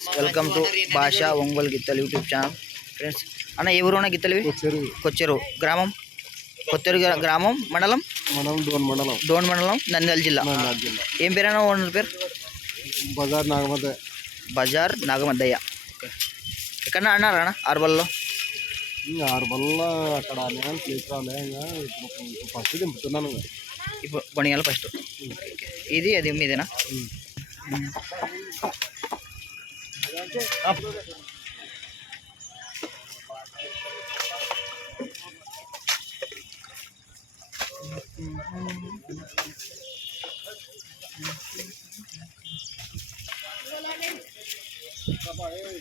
Welcome to భాష ఒంగోలు గిత్తలు YouTube channel friends అన్న ఏ ఊరు అన్న గిత్తలు ఇవి? చెరువు కొచ్చెరు. గ్రామం? కొత్తెరు గ్రా- గ్రామం? మండలం? మనం డోన్ మండలం. డోన్ మండలం నంద్యాల జిల్లా. జిల్లా. ఏం పేరైనా ఓనర్ పేరు? బజార్ నాగమదే బజార్ నాగమద్దయ్య. ఎక్కడ అన్నారా అన్న ఆర్బల్లో? ఇంకా ఆరు బల్ల అక్కడ ఫస్ట్ దింపుతున్నాను. ఇప్పుడు బొనియాల ఫస్ట్ ఇది అది మీదేనా? Bye-bye.